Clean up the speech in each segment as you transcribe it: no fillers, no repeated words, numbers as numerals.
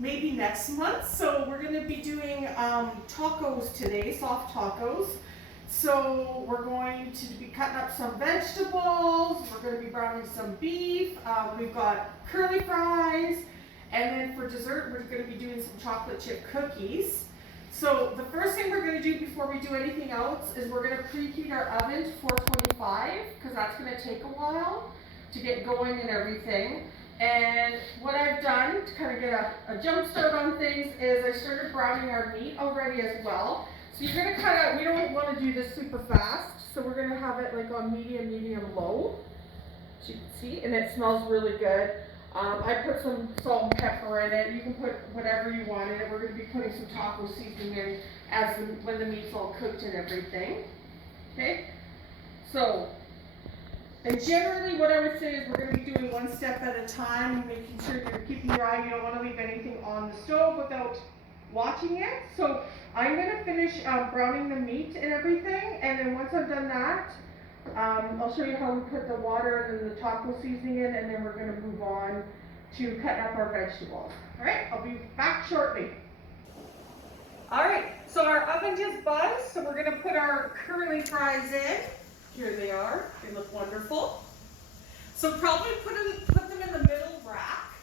maybe next month. So we're gonna be doing tacos today, soft tacos. So we're going to be cutting up some vegetables, we're gonna be browning some beef, we've got curly fries, and then for dessert we're gonna be doing some chocolate chip cookies. So the first thing we're gonna do before we do anything else is we're gonna preheat our oven to 425, because that's gonna take a while to get going and everything. And what I've done to kind of get a jump start on things is I started browning our meat already as well. So you're gonna kind of, we don't want to do this super fast, so we're gonna have it like on medium, low, as you can see, and it smells really good. I put some salt and pepper in it. You can put whatever you want in it. We're gonna be putting some taco seasoning in when the meat's all cooked and everything. Okay, so. And generally what I would say is we're going to be doing one step at a time, making sure you're keeping your eye. You don't want to leave anything on the stove without watching it. So I'm going to finish browning the meat and everything, and then once I've done that, I'll show you how we put the water and the taco seasoning in, and then we're going to move on to cutting up our vegetables. Alright, I'll be back shortly. Alright, so our oven just buzzed, so we're going to put our curly fries in. Here they are. They look wonderful. So probably put them in the middle rack.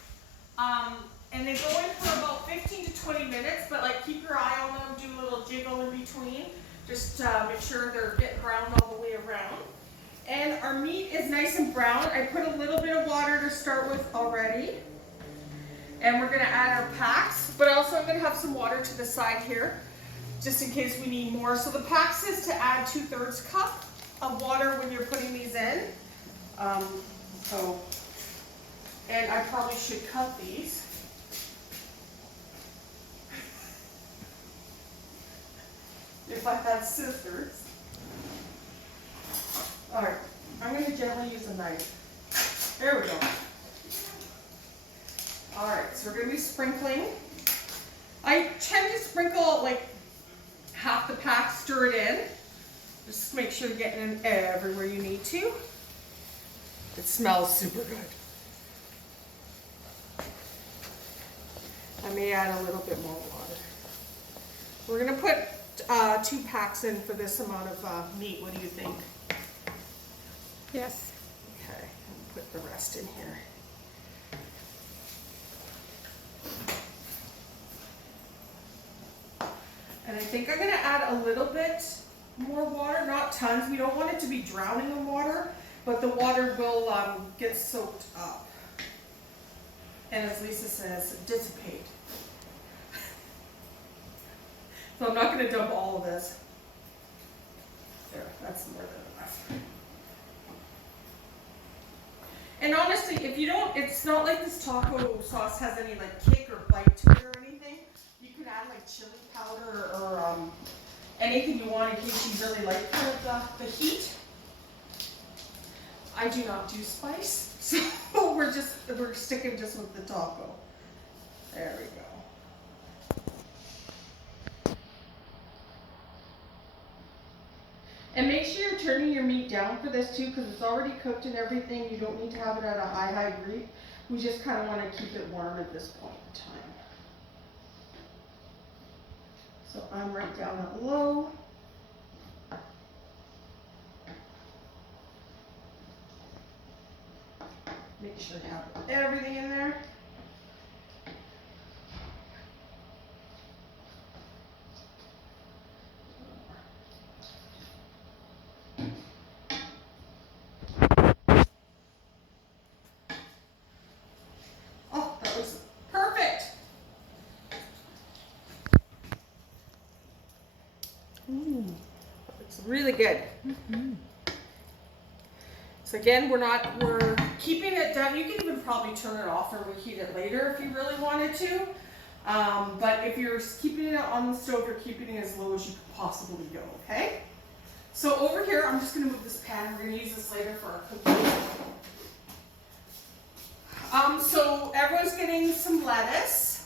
And they go in for about 15 to 20 minutes, but like keep your eye on them, do a little jiggle in between. Just make sure they're getting browned all the way around. And our meat is nice and brown. I put a little bit of water to start with already. And we're gonna add our packs, but also I'm gonna have some water to the side here, just in case we need more. So the packs is to add 2/3 cup of water when you're putting these in. And I probably should cut these. If I had scissors. All right, I'm gonna gently use a knife. There we go. All right, so we're gonna be sprinkling. I tend to sprinkle like half the pack, stir it in. Just make sure you're getting it everywhere you need to. It smells super good. I may add a little bit more water. We're gonna put 2 packs in for this amount of meat. What do you think? Yes. Okay, and put the rest in here. And I think I'm gonna add a little bit more water, not tons. We don't want it to be drowning in water, but the water will get soaked up. And as Lisa says, dissipate. So I'm not going to dump all of this. There, that's more than enough. And honestly, if you don't, it's not like this taco sauce has any like kick or bite to it or anything. You can add like chili powder or anything you want in case you really like the heat. I do not do spice, so we're sticking just with the taco. There we go. And make sure you're turning your meat down for this too, because it's already cooked and everything. You don't need to have it at a high heat. We just kind of want to keep it warm at this point in time. So I'm right down at low. Make sure you have everything in there. Oh, that was perfect. It's really good. So again, we're keeping it down. You can even probably turn it off or reheat it later if you really wanted to. But if you're keeping it on the stove, you're keeping it as low as you could possibly go, okay? So over here, I'm just gonna move this pan. We're gonna use this later for our cookies. So everyone's getting some lettuce.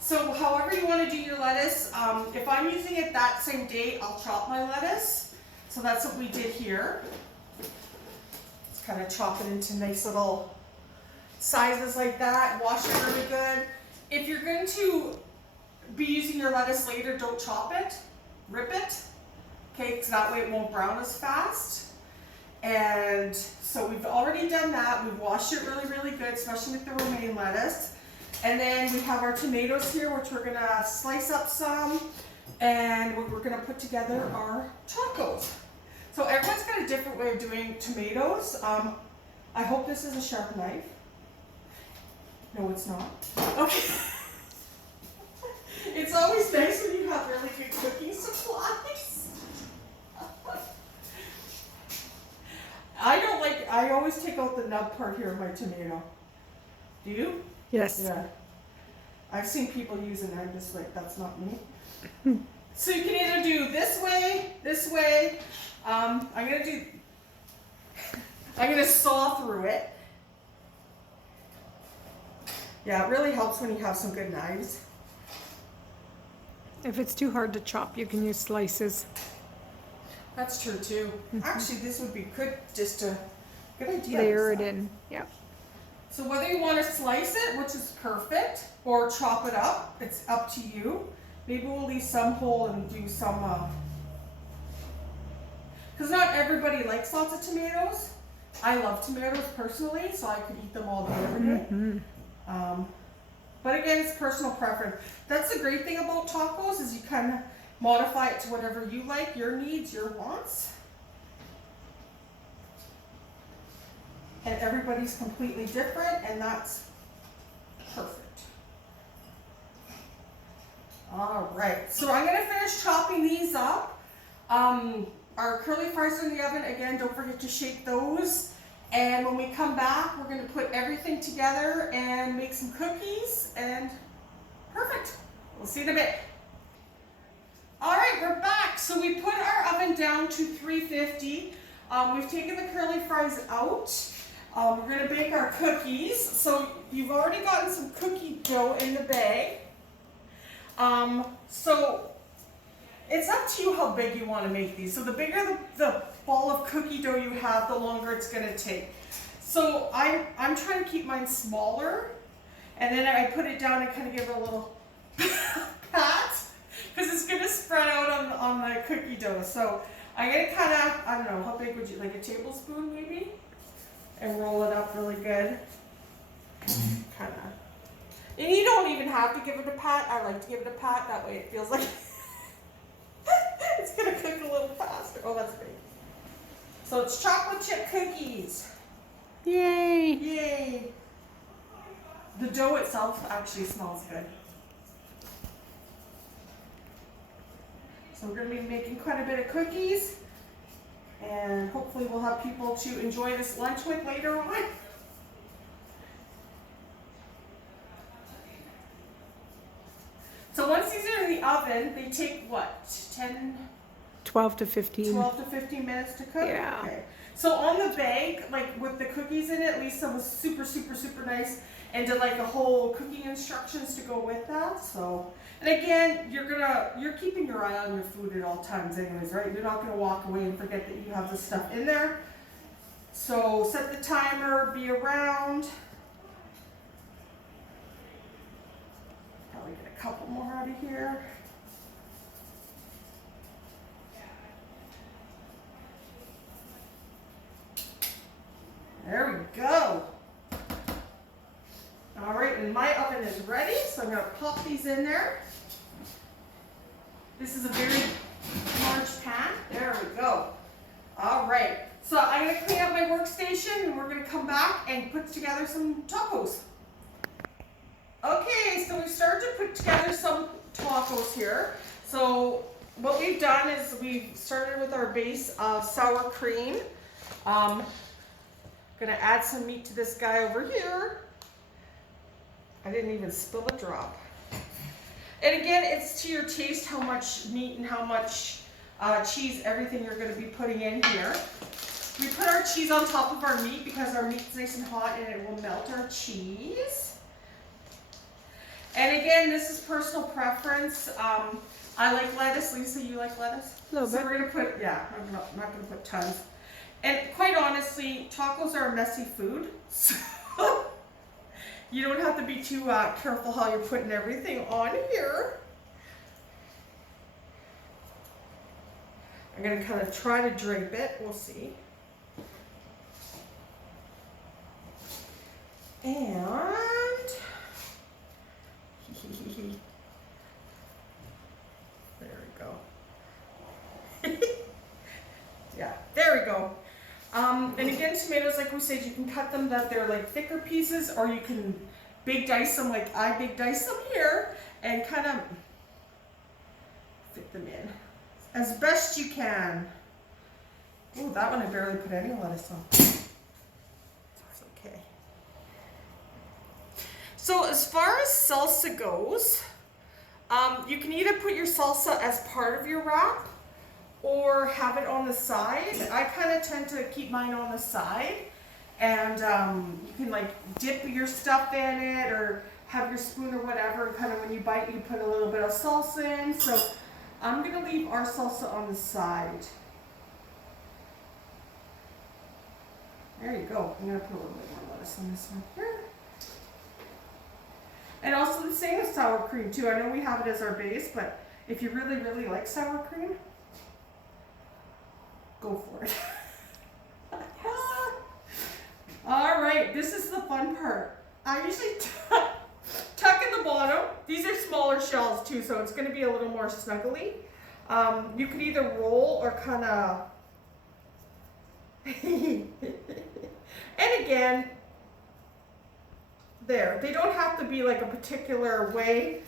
So however you want to do your lettuce, if I'm using it that same day, I'll chop my lettuce. So that's what we did here. Let's kind of chop it into nice little sizes like that. Wash it really good. if you're going to be using your lettuce later, don't chop it, rip it, okay, because that way it won't brown as fast. And so we've already done that. We've washed it really, really good, especially with the romaine lettuce. And then we have our tomatoes here, which we're gonna slice up some, and we're gonna put together our tacos. So everyone's got a different way of doing tomatoes. I hope this is a sharp knife. No, it's not. Okay. It's always nice when you have really good cooking supplies. I always take out the nub part here of my tomato. Do you? Yes. Yeah. I've seen people using it, I'm just like, that's not me. So you can either do this way. I'm gonna saw through it. Yeah, it really helps when you have some good knives. If it's too hard to chop, you can use slices. That's true too. Actually, this would be good, just a good idea. Layer it in. Yeah. So whether you want to slice it, which is perfect, or chop it up, it's up to you. Maybe we'll leave some whole and do some, because not everybody likes lots of tomatoes. I love tomatoes personally, so I could eat them all day every day. But again, it's personal preference. That's the great thing about tacos, is you kind of modify it to whatever you like, your needs, your wants. And everybody's completely different, and that's perfect. All right, so I'm gonna finish chopping these up. Our curly fries are in the oven. Again, don't forget to shake those. And when we come back, we're gonna put everything together and make some cookies, and perfect. We'll see you in a bit. All right, we're back. So we put our oven down to 350. We've taken the curly fries out. We're gonna bake our cookies. So you've already gotten some cookie dough in the bag. So it's up to you how big you want to make these. So the bigger the ball of cookie dough you have, the longer it's gonna take. So I'm trying to keep mine smaller, and then I put it down and kind of give it a little pat, because it's gonna spread out on the cookie dough. So I'm gonna kind of, I don't know, how big would you, like a tablespoon maybe? And roll it up really good. Kind of. And you don't even have to give it a pat. I like to give it a pat. That way it feels like it's going to cook a little faster. Oh, that's big. So it's chocolate chip cookies. Yay! Yay. The dough itself actually smells good. So we're going to be making quite a bit of cookies. And hopefully we'll have people to enjoy this lunch with later on. So once these are in the oven, they take what, 12 to 15. 12 to 15 minutes to cook? Yeah. Okay. So on the bag, like with the cookies in it, Lisa was super, super, super nice and did like the whole cooking instructions to go with that. So, and again, you're keeping your eye on your food at all times anyways, right? You're not gonna walk away and forget that you have the stuff in there. So set the timer, be around. Probably get a couple more out of here. There we go. All right, and my oven is ready, so I'm gonna pop these in there. This is a very large pan. There we go. All right, so I'm gonna clean up my workstation, and we're gonna come back and put together some tacos. Okay, so we've started to put together some tacos here. So what we've done is we've started with our base of sour cream. Gonna add some meat to this guy over here. I didn't even spill a drop. And again, it's to your taste how much meat and how much cheese, everything you're gonna be putting in here. We put our cheese on top of our meat because our meat's nice and hot and it will melt our cheese. And again, this is personal preference. I like lettuce. Lisa, you like lettuce? A little so bit. we're gonna put, yeah, I'm not gonna put tons. And quite honestly, tacos are a messy food. So You don't have to be too careful how you're putting everything on here. I'm gonna kind of try to drape it, we'll see. And there we go. Yeah, there we go. And again, tomatoes, like we said, you can cut them that they're like thicker pieces, or you can big dice them like I big dice them here, and kind of fit them in as best you can. Oh, that one I barely put any lettuce on. That's okay. So as far as salsa goes, you can either put your salsa as part of your wrap or have it on the side. I kind of tend to keep mine on the side, and you can like dip your stuff in it or have your spoon or whatever, and kind of when you bite you put a little bit of salsa in. So I'm gonna leave our salsa on the side. There you go. I'm gonna put a little bit more lettuce on this one here. And also the same with sour cream too. I know we have it as our base, but if you really, really like sour cream, go for it. All right, this is the fun part. I usually tuck in the bottom. These are smaller shells too, so it's gonna be a little more snuggly. You could either roll or kind of, and again, there. They don't have to be like a particular way.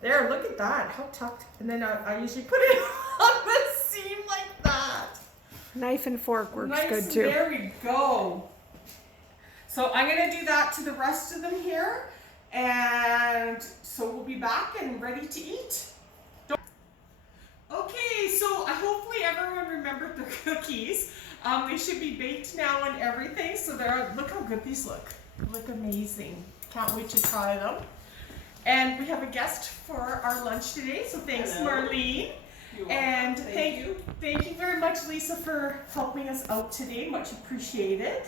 There, look at that, how tucked. And then I usually put it on the seam like that. Knife and fork works Nice, good too. there we go. So I'm gonna do that to the rest of them here. And so we'll be back and ready to eat. Okay, so hopefully everyone remembered the cookies. They should be baked now and everything. So look how good these look. They look amazing. Can't wait to try them. And we have a guest for our lunch today. So thanks, Hello. Marlene. And thank you very much, Lisa, for helping us out today. Much appreciated.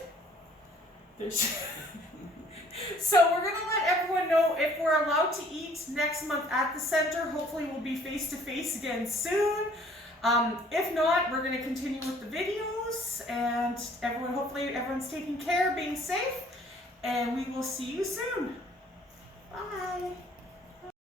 So we're gonna let everyone know if we're allowed to eat next month at the center. Hopefully we'll be face to face again soon. If not, we're gonna continue with the videos, and hopefully everyone's taking care, being safe, and we will see you soon. Bye.